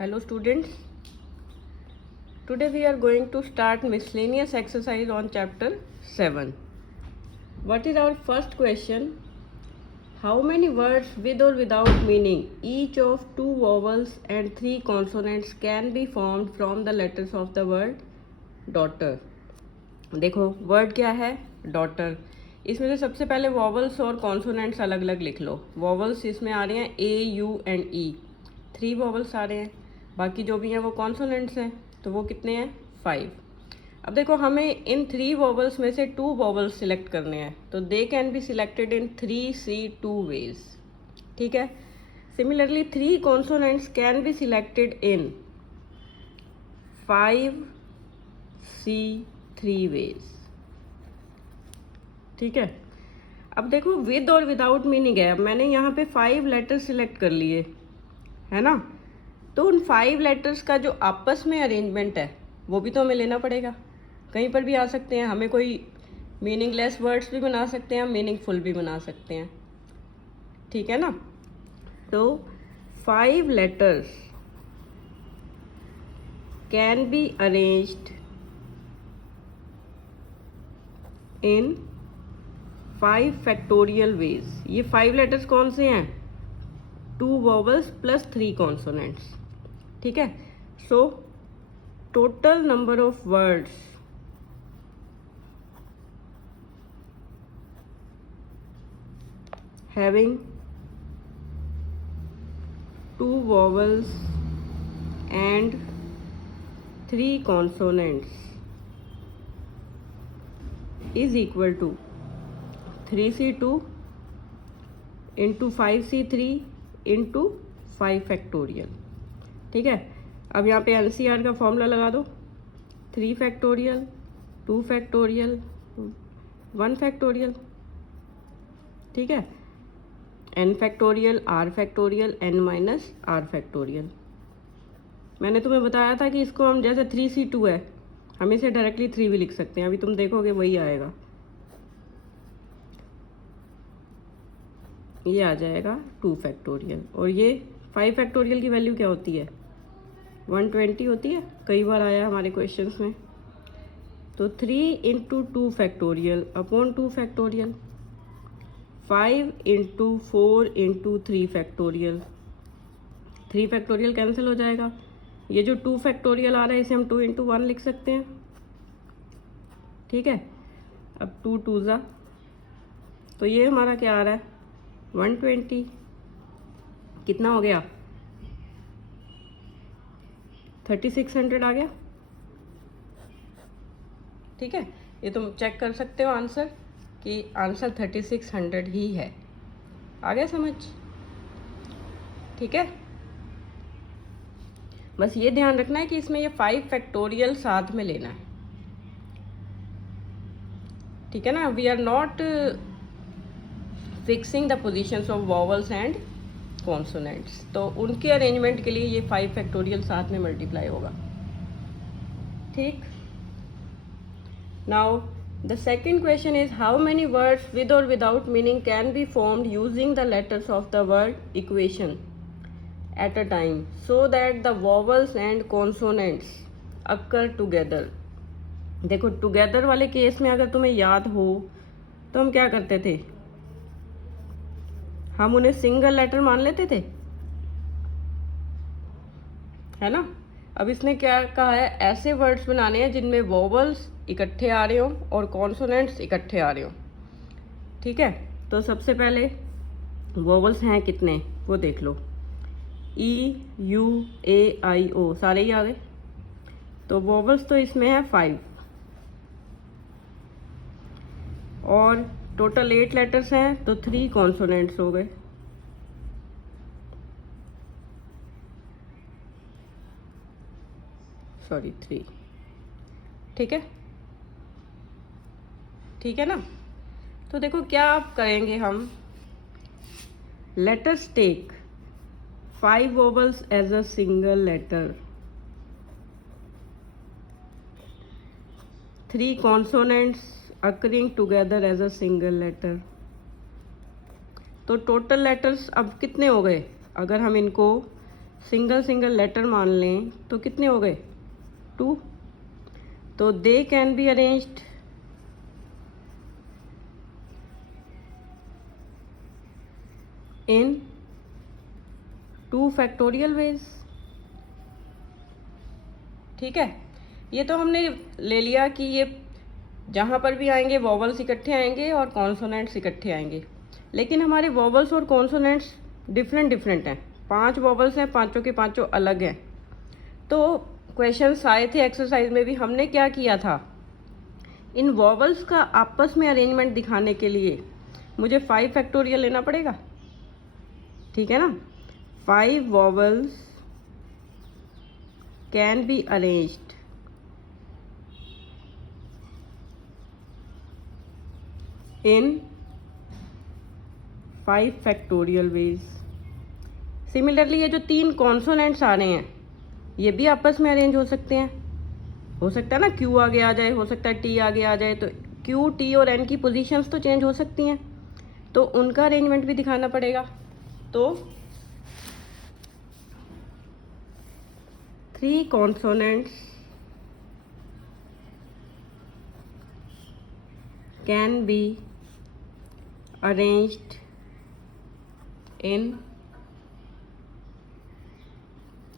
Hello students, today we are going to start miscellaneous exercise on chapter 7. What is our first question? How many words with or without meaning, each of 2 vowels and 3 consonants can be formed from the letters of the word daughter? देखो word क्या है daughter. इसमें से सबसे पहले vowels और consonants अलग अलग लिख लो। वॉवल्स इसमें आ रहे हैं ए यू एंड ई, 3 वॉवल्स आ रहे हैं, बाकी जो भी हैं वो कॉन्सोनेंट्स हैं, तो वो कितने हैं 5। अब देखो हमें इन 3 वॉवल्स में से 2 वॉवल्स सिलेक्ट करने हैं, तो they can be selected in 3C2 ways. ठीक है। Similarly 3 consonants can be selected in 5C3 ways. ठीक है। अब देखो विद और विदाउट मीनिंग है। अब मैंने यहाँ पे 5 लेटर्स सिलेक्ट कर लिए है ना, तो उन 5 लेटर्स का जो आपस में अरेंजमेंट है वो भी तो हमें लेना पड़ेगा। कहीं पर भी आ सकते हैं, हमें कोई मीनिंगलेस वर्ड्स भी बना सकते हैं, मीनिंगफुल भी बना सकते हैं। ठीक है ना। तो 5 letters can be arranged in 5 factorial veg. ये 5 लेटर्स कौन से हैं? 2 वॉवल्स प्लस 3 कॉन्सोनेंट्स। ठीक है। So total number of words having 2 vowels and 3 consonants is equal to 3C2 into 5C3 into 5 factorial. ठीक है। अब यहाँ पे LCR का फॉर्मूला लगा दो, 3 फैक्टोरियल 2 फैक्टोरियल 1 फैक्टोरियल। ठीक है। n factorial r factorial n minus r factorial. मैंने तुम्हें बताया था कि इसको हम जैसे 3C2 है, हम इसे डायरेक्टली 3 भी लिख सकते हैं। अभी तुम देखोगे वही आएगा, ये आ जाएगा 2 फैक्टोरियल। और ये 5 फैक्टोरियल की वैल्यू क्या होती है? 120 होती है, कई बार आया हमारे क्वेश्चंस में। तो 3 into 2 factorial upon 2 factorial, 5 into 4 into 3 factorial. 3 factorial cancel हो जाएगा। ये जो 2 फैक्टोरियल आ रहा है इसे हम 2 इंटू 1 लिख सकते हैं। ठीक है। अब 2 2 ज़ा, तो ये हमारा क्या आ रहा है 120। कितना हो गया? 3600 आ गया। ठीक है। ये तुम चेक कर सकते हो आंसर, कि आंसर 3600 ही है। आ गया समझ? ठीक है। बस ये ध्यान रखना है कि इसमें ये 5 फैक्टोरियल साथ में लेना है। ठीक है ना। We are not fixing the positions of vowels and consonants, तो उनके अरेंजमेंट के लिए ये 5 फैक्टोरियल साथ में मल्टीप्लाई होगा। ठीक। Now the second question is how many words with और without meaning can be formed using the letters of the word equation at a time so that the vowels and consonants occur together. देखो together वाले case में अगर तुम्हें याद हो तो हम क्या करते थे, हम उन्हें सिंगल लेटर मान लेते थे, है ना। अब इसने क्या कहा है, ऐसे वर्ड्स बनाने हैं जिनमें वोवल्स इकट्ठे आ रहे हों और कॉन्सोनेंट्स इकट्ठे आ रहे हों। ठीक है। तो सबसे पहले वोवल्स हैं कितने वो देख लो, ई यू ए आई ओ सारे ही आ गए। तो वोवल्स तो इसमें है 5 और टोटल 8 लेटर्स हैं, तो 3 कॉन्सोनेंट्स हो गए। सॉरी 3। ठीक है। ठीक है ना। तो देखो क्या आप करेंगे हम, letters take 5 vowels as a single letter, 3 consonants occurring together as a single letter. तो टोटल लेटर्स अब कितने हो गए? अगर हम इनको सिंगल सिंगल लेटर मान लें तो कितने हो गए? 2। तो they can be arranged in 2 factorial veg. ठीक है, ये तो हमने ले लिया कि ये जहाँ पर भी आएंगे वॉवल्स इकट्ठे आएंगे और कॉन्सोनेंट्स इकट्ठे आएंगे, लेकिन हमारे वॉवल्स और कॉन्सोनेंट्स डिफरेंट हैं। 5 वॉवल्स हैं, पांचों के पांचों अलग हैं। तो क्वेश्चंस आए थे एक्सरसाइज में भी, हमने क्या किया था, इन वॉवल्स का आपस में अरेंजमेंट दिखाने के लिए मुझे 5 फैक्टोरियल लेना पड़ेगा। ठीक है ना, 5 vowels can be arranged in 5 factorial veg. Similarly ये जो 3 कॉन्सोनेंट्स आ रहे हैं ये भी आपस में अरेंज हो सकते हैं। हो सकता है ना क्यू आगे आ जाए, हो सकता है टी आगे आ जाए, तो क्यू, टी और एन की पोजीशंस तो चेंज हो सकती हैं, तो उनका अरेंजमेंट भी दिखाना पड़ेगा। तो 3 consonants can be arranged in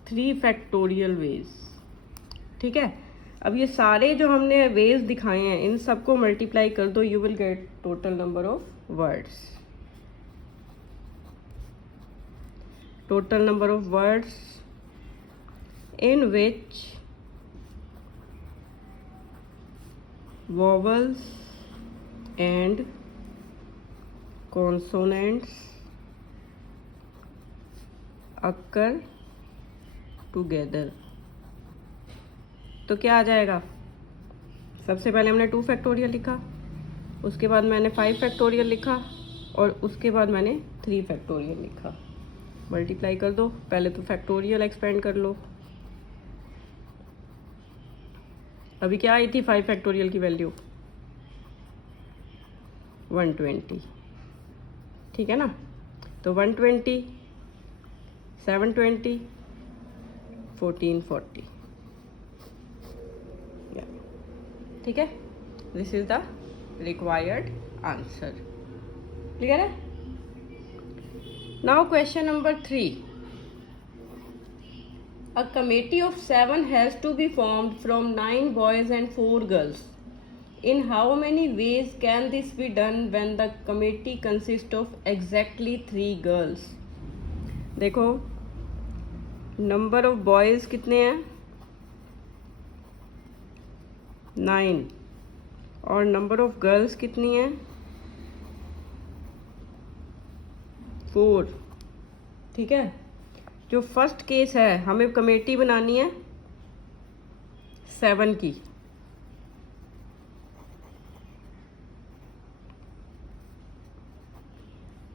3 factorial veg. ठीक है, अब ये सारे जो हमने वेज दिखाए हैं इन सबको मल्टीप्लाई कर दो, you will get total number of words. Total number of words in which vowels and consonants occur together। तो क्या आ जाएगा? सबसे पहले हमने 2 फैक्टोरियल लिखा, उसके बाद मैंने 5 फैक्टोरियल लिखा और उसके बाद मैंने 3 फैक्टोरियल लिखा। मल्टीप्लाई कर दो, पहले तो फैक्टोरियल एक्सपेंड कर लो। अभी क्या आई थी 5 फैक्टोरियल की वैल्यू? 120। ठीक है ना, तो 120, 720, 1440। ठीक है, this is the required answer. Clear है? Now question number 3। A committee of 7 has to be formed from 9 boys and 4 girls. In how many ways can this be done when the committee consists of exactly 3 girls? देखो, number of boys कितने हैं? 9। और number of girls कितनी हैं? 4। ठीक है, जो first case है हमें कमेटी बनानी है 7 की।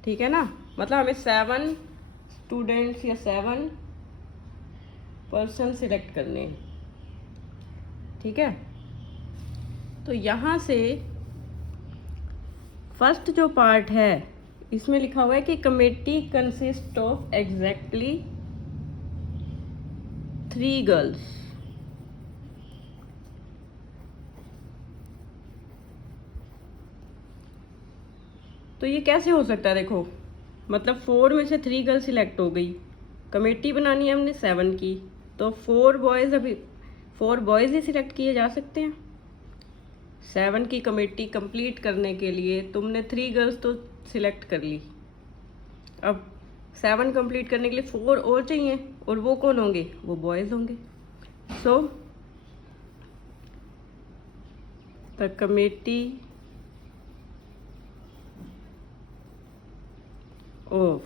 ठीक है ना, मतलब हमें 7 स्टूडेंट्स या 7 पर्सन सिलेक्ट करने हैं। ठीक है, तो यहाँ से फर्स्ट जो पार्ट है इसमें लिखा हुआ है कि committee consist of exactly 3 girls. तो ये कैसे हो सकता है? देखो, मतलब 4 में से 3 गर्ल्स सिलेक्ट हो गई, कमेटी बनानी है हमने 7 की, तो 4 बॉयज़, अभी 4 बॉयज़ ही सिलेक्ट किए जा सकते हैं। 7 की कमेटी कंप्लीट करने के लिए तुमने 3 गर्ल्स तो सिलेक्ट कर ली, अब 7 कंप्लीट करने के लिए 4 और चाहिए, और वो कौन होंगे? वो बॉयज़ होंगे। So the committee of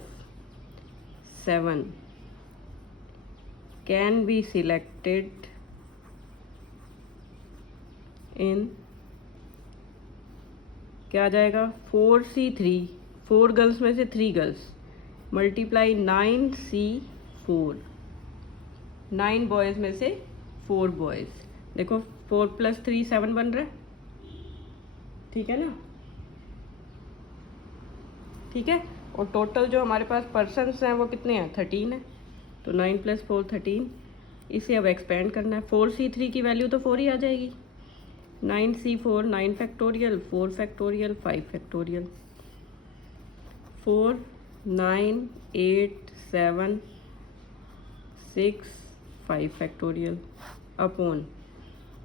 7 can be selected इन, क्या आ जाएगा? 4C3, 4 गर्ल्स में से 3 गर्ल्स, मल्टीप्लाई 9C4, 9 बॉयज़ में से 4 बॉयज़। देखो 4 + 3 7 बन रहा है। ठीक है ना, ठीक है, और टोटल जो हमारे पास पर्सन्स हैं वो कितने हैं? 13 है। तो 9 + 4 13। इसे अब एक्सपेंड करना है। 4c3 की वैल्यू तो 4 ही आ जाएगी। 9c4 9 factorial 4 factorial 5 factorial 4 9 8 7 6 5 factorial upon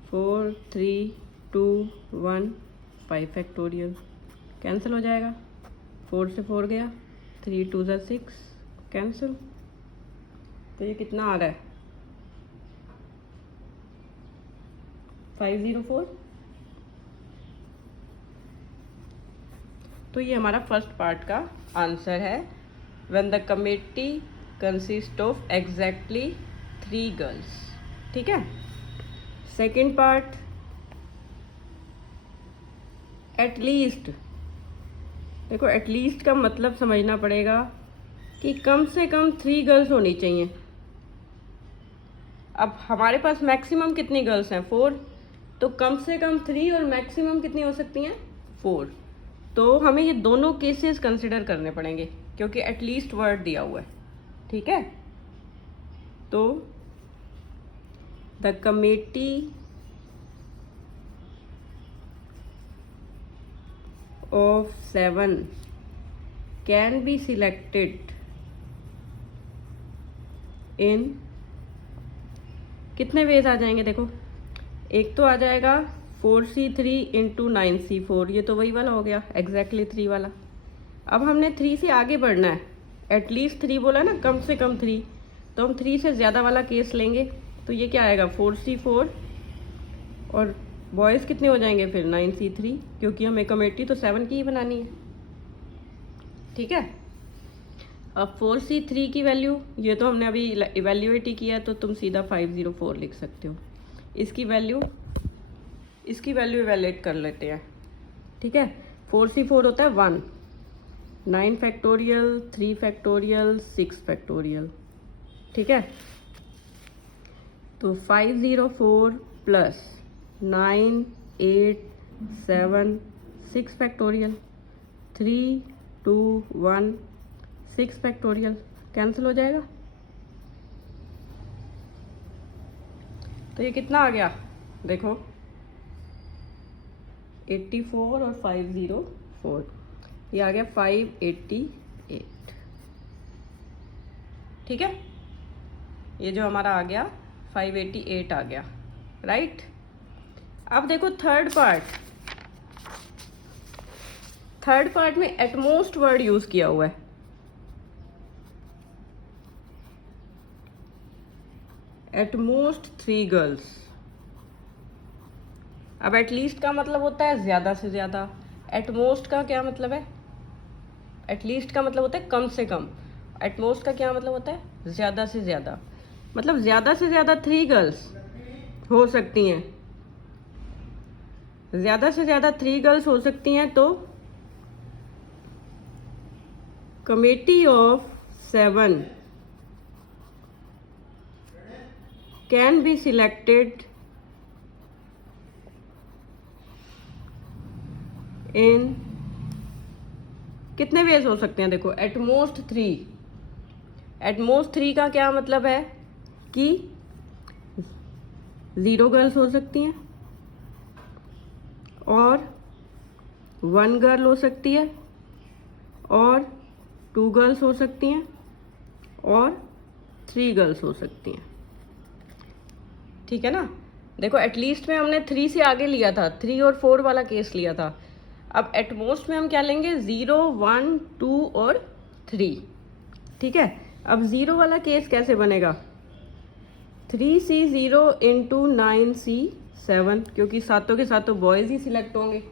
4 3 2 1 5 factorial. Cancel हो जाएगा। 4 से 4 गया, 3 2 ज़ा 6 कैंसिल। तो ये कितना आ रहा है 504। तो ये हमारा फर्स्ट पार्ट का आंसर है। When the committee consist of exactly 3 girls. ठीक है। Second part, at least. देखो एटलीस्ट का मतलब समझना पड़ेगा कि कम से कम 3 गर्ल्स होनी चाहिए। अब हमारे पास मैक्सिमम कितनी गर्ल्स हैं 4, तो कम से कम 3 और मैक्सिमम कितनी हो सकती हैं 4। तो हमें ये दोनों केसेस कंसिडर करने पड़ेंगे क्योंकि एटलीस्ट वर्ड दिया हुआ है। ठीक है। तो the committee of 7 can be selected in कितने वेज आ जाएंगे। देखो एक तो आ जाएगा 4c3 इंटू 9c4, ये तो वही वाला हो गया एग्जैक्टली 3 वाला। अब हमने 3 से आगे बढ़ना है। एटलीस्ट 3 बोला ना, कम से कम 3, तो हम 3 से ज़्यादा वाला केस लेंगे। तो ये क्या आएगा 4c4 और बॉयज़ कितने हो जाएंगे फिर 9c3, क्योंकि हमें कमेटी तो 7 की ही बनानी है। ठीक है। अब 4c3 की वैल्यू, ये तो हमने अभी इवेल्यूएट ही किया, तो तुम सीधा 504 लिख सकते हो। इसकी वैल्यू इवेल्यूएट कर लेते हैं। ठीक है। 4c4 होता है 1, 9 फैक्टोरियल 3 फैक्टोरियल 6 फैक्टोरियल। ठीक है। तो 504 प्लस 9 8 7 6 फैक्टोरियल 3 2 1 6 फैक्टोरियल कैंसिल हो जाएगा। तो ये कितना आ गया देखो 84 और 504, ये आ गया 588। ठीक है। ये जो हमारा आ गया 588 आ गया। राइट। अब देखो थर्ड पार्ट में एटमोस्ट वर्ड यूज किया हुआ है। At most 3 girls. अब एटलीस्ट का मतलब होता है ज्यादा से ज्यादा, एटमोस्ट का क्या मतलब है, एटलीस्ट का मतलब होता है कम से कम, एटमोस्ट का क्या मतलब होता है ज्यादा से ज्यादा। मतलब ज्यादा से ज्यादा 3 गर्ल्स हो सकती हैं, ज्यादा से ज्यादा 3 गर्ल्स हो सकती हैं। तो committee of 7 can be selected इन कितने वेज हो सकते हैं। देखो एटमोस्ट 3, एटमोस्ट 3 का क्या मतलब है कि 0 गर्ल्स हो सकती हैं और 1 गर्ल हो सकती है और 2 गर्ल्स हो सकती हैं और 3 गर्ल्स हो सकती हैं। ठीक है ना। देखो एटलीस्ट में हमने 3 से आगे लिया था, 3 और 4 वाला केस लिया था। अब एटमोस्ट में हम क्या लेंगे 0 1 2 और 3। ठीक है। अब 0 वाला केस कैसे बनेगा 3c0 इंटू 9c7, क्योंकि सातों के सातों बॉयज़ ही सिलेक्ट होंगे,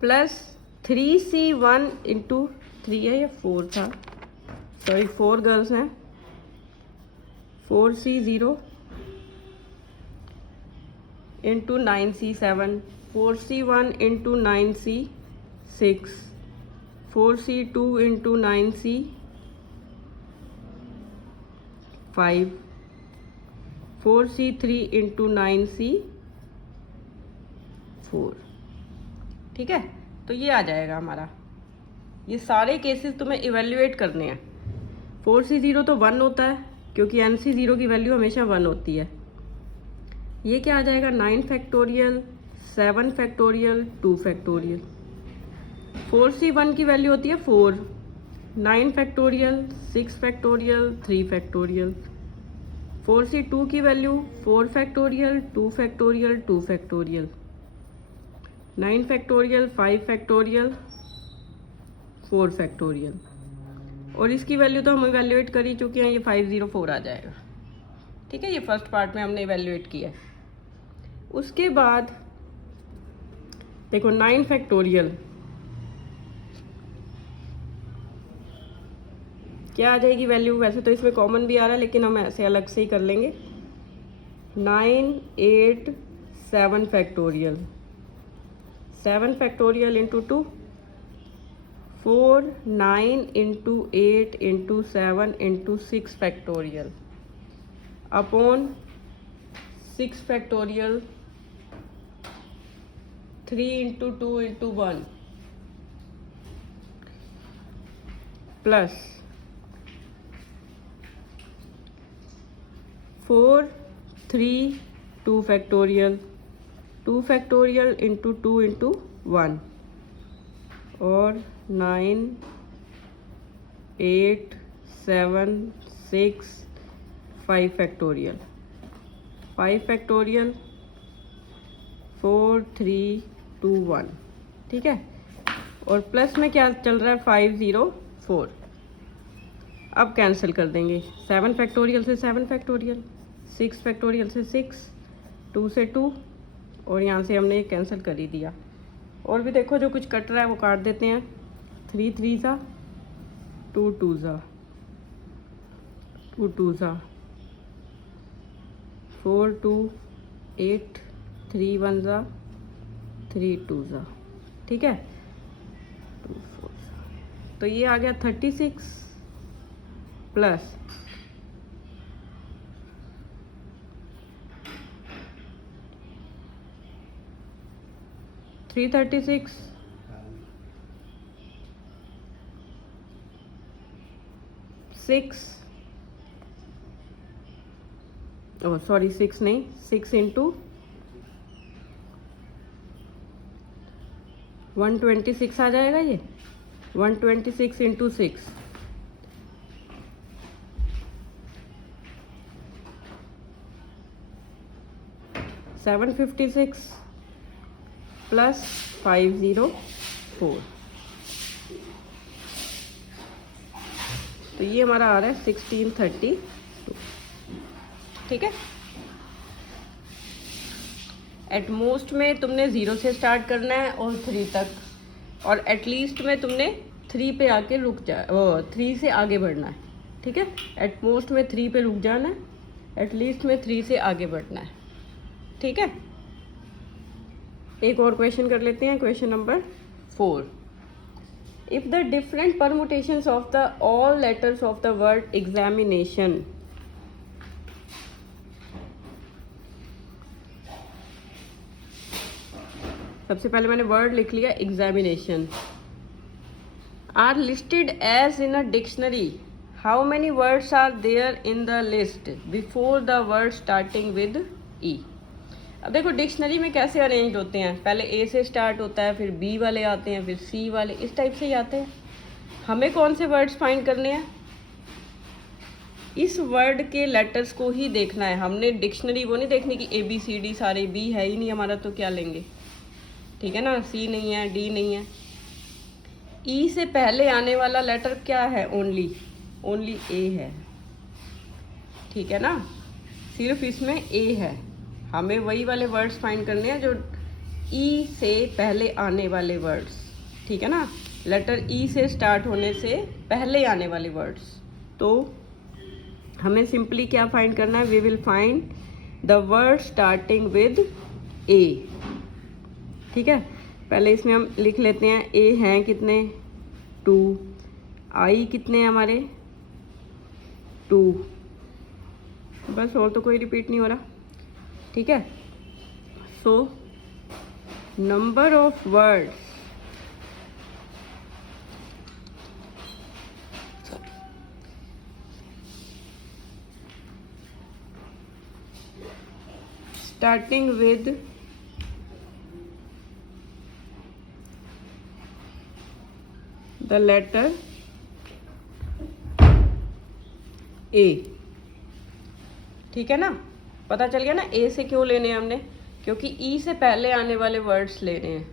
प्लस 3c1 इंटू 3 है या 4 था, सॉरी 4 गर्ल्स हैं, 4c0 into 9c7, 4c1 into 9c6, 4c2 into 9c5, 4c3 into 9c4। ठीक है। तो ये आ जाएगा हमारा। ये सारे केसेस तुम्हें इवेल्युएट करने हैं। 4C0 तो 1 होता है क्योंकि NC0 की वैल्यू हमेशा 1 होती है। ये क्या आ जाएगा 9 फैक्टोरियल 7 फैक्टोरियल 2 फैक्टोरियल। 4C1 की वैल्यू होती है 4, 9 फैक्टोरियल 6 फैक्टोरियल 3 फैक्टोरियल। 4C2 की value 4 factorial 2 factorial 2 factorial. 9 factorial 5 factorial 4 factorial. और इसकी वैल्यू तो हम इवेल्युएट कर ही चुके हैं, ये 504 आ जाएगा। ठीक है, ये फर्स्ट पार्ट में हमने इवेल्युएट किया है। उसके बाद देखो 9 फैक्टोरियल क्या आ जाएगी वैल्यू, वैसे तो इसमें कॉमन भी आ रहा है लेकिन हम ऐसे अलग से ही कर लेंगे। 9 8 7 factorial, 7 factorial into 2, 4 9 into 8 into 7 into 6 factorial upon 6 factorial 3 into 2 into 1 plus 4 3 2 factorial 2 factorial into 2 into 1 और 9 8 7 6 5 फैक्टोरियल 5 फैक्टोरियल 4 3 2 1। ठीक है, और प्लस में क्या चल रहा है 504। अब कैंसिल कर देंगे, 7 फैक्टोरियल से 7 फैक्टोरियल, 6 फैक्टोरियल से 6, 2 से 2 और यहाँ से हमने कैंसिल कर ही दिया। और भी देखो जो कुछ कट रहा है वो काट देते हैं। 3 3 सा 2 2 सा 2 2 सा 4 2 8 3 1 सा 3 2 सा। ठीक है, 2 4 तो ये आ गया 36 प्लस 336 6 ओ सॉरी 6 नहीं 6 इंटू 126 आ जाएगा ये 126 इंटू 6 756 प्लस 504 तो ये हमारा आ रहा है 1632। ठीक है, एट मोस्ट में तुमने 0 से स्टार्ट करना है और 3 तक, और एटलीस्ट में तुमने 3 पे आके रुक जा 3 से आगे बढ़ना है। ठीक है, एट मोस्ट में 3 पे रुक जाना है, एटलीस्ट में 3 से आगे बढ़ना है। ठीक है, एक और क्वेश्चन कर लेते हैं, question number 4। If the different permutations of the all letters of the word examination सबसे पहले मैंने वर्ड लिख लिया examination are listed as in a dictionary, how many words are there in the list before the word starting with E. अब देखो dictionary में कैसे arrange होते हैं, पहले ए से स्टार्ट होता है, फिर बी वाले आते हैं, फिर सी वाले, इस टाइप से ही आते हैं। हमें कौन से वर्ड्स फाइंड करने हैं, इस वर्ड के लेटर्स को ही देखना है। हमने डिक्शनरी वो नहीं देखनी कि ABCD सारे, बी है ही नहीं हमारा तो क्या लेंगे। ठीक है ना, सी नहीं है, डी नहीं है। ई से पहले आने वाला लेटर क्या है, ओनली ए है। ठीक है ना, सिर्फ इसमें ए है। हमें वही वाले वर्ड्स फाइंड करने हैं जो ई से पहले आने वाले वर्ड्स। ठीक है ना, लेटर ई से स्टार्ट होने से पहले आने वाले वर्ड्स। तो हमें सिंपली क्या फाइंड करना है, we will find the word starting with A. ठीक है, पहले इसमें हम लिख लेते हैं ए हैं कितने 2, आई कितने हैं हमारे 2, बस और तो कोई रिपीट नहीं हो रहा। ठीक है, so number of words starting with the letter A। ठीक है ना, पता चल गया ना ए से क्यों लेने हैं हमने, क्योंकि ई से पहले आने वाले वर्ड्स लेने हैं।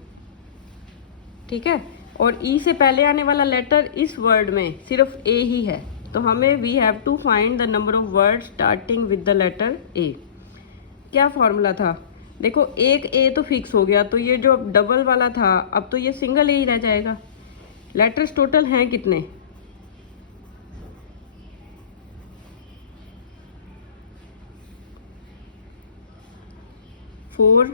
ठीक है, और ई से पहले आने वाला लेटर इस वर्ड में सिर्फ ए ही है, तो हमें we have to find the number of word starting with the letter A. क्या फॉर्मूला था, देखो एक ए तो फिक्स हो गया, तो ये जो डबल वाला था अब तो ये सिंगल ए ही रह जाएगा। लेटर्स टोटल हैं कितने, 4,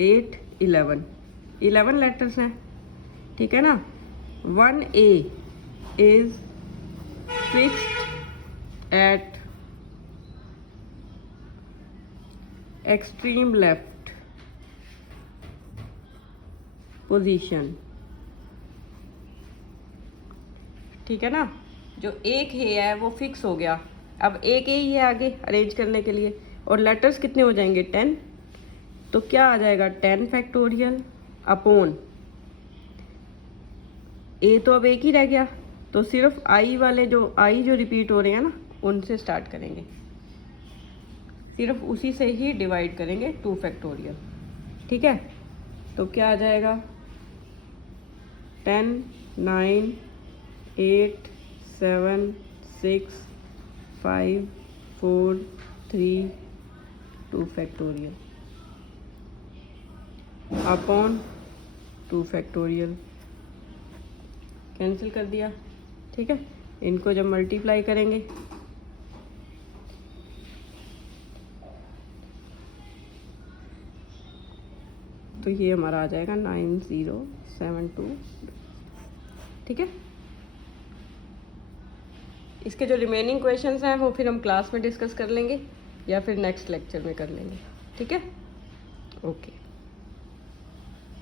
8, 11 लेटर्स हैं। ठीक है ना, 1A is fixed at extreme left position. ठीक है ना, जो एक है वो फिक्स हो गया, अब एक ही है आगे अरेंज करने के लिए, और लेटर्स कितने हो जाएंगे 10, तो क्या आ जाएगा 10 फैक्टोरियल अपॉन ए, तो अब एक ही रह गया, तो सिर्फ आई वाले जो आई जो रिपीट हो रहे हैं ना उनसे स्टार्ट करेंगे, सिर्फ उसी से ही डिवाइड करेंगे 2 फैक्टोरियल। ठीक है, तो क्या आ जाएगा 10, 9, 8, 7, 6, 5, 4, 3, 2 फैक्टोरियल अपॉन 2 फैक्टोरियल, कैंसिल कर दिया। ठीक है, इनको जब मल्टीप्लाई करेंगे तो ये हमारा आ जाएगा 9072। ठीक है, इसके जो रिमेनिंग क्वेश्चंस हैं वो फिर हम क्लास में डिस्कस कर लेंगे या फिर नेक्स्ट लेक्चर में कर लेंगे। ठीक है, ओके।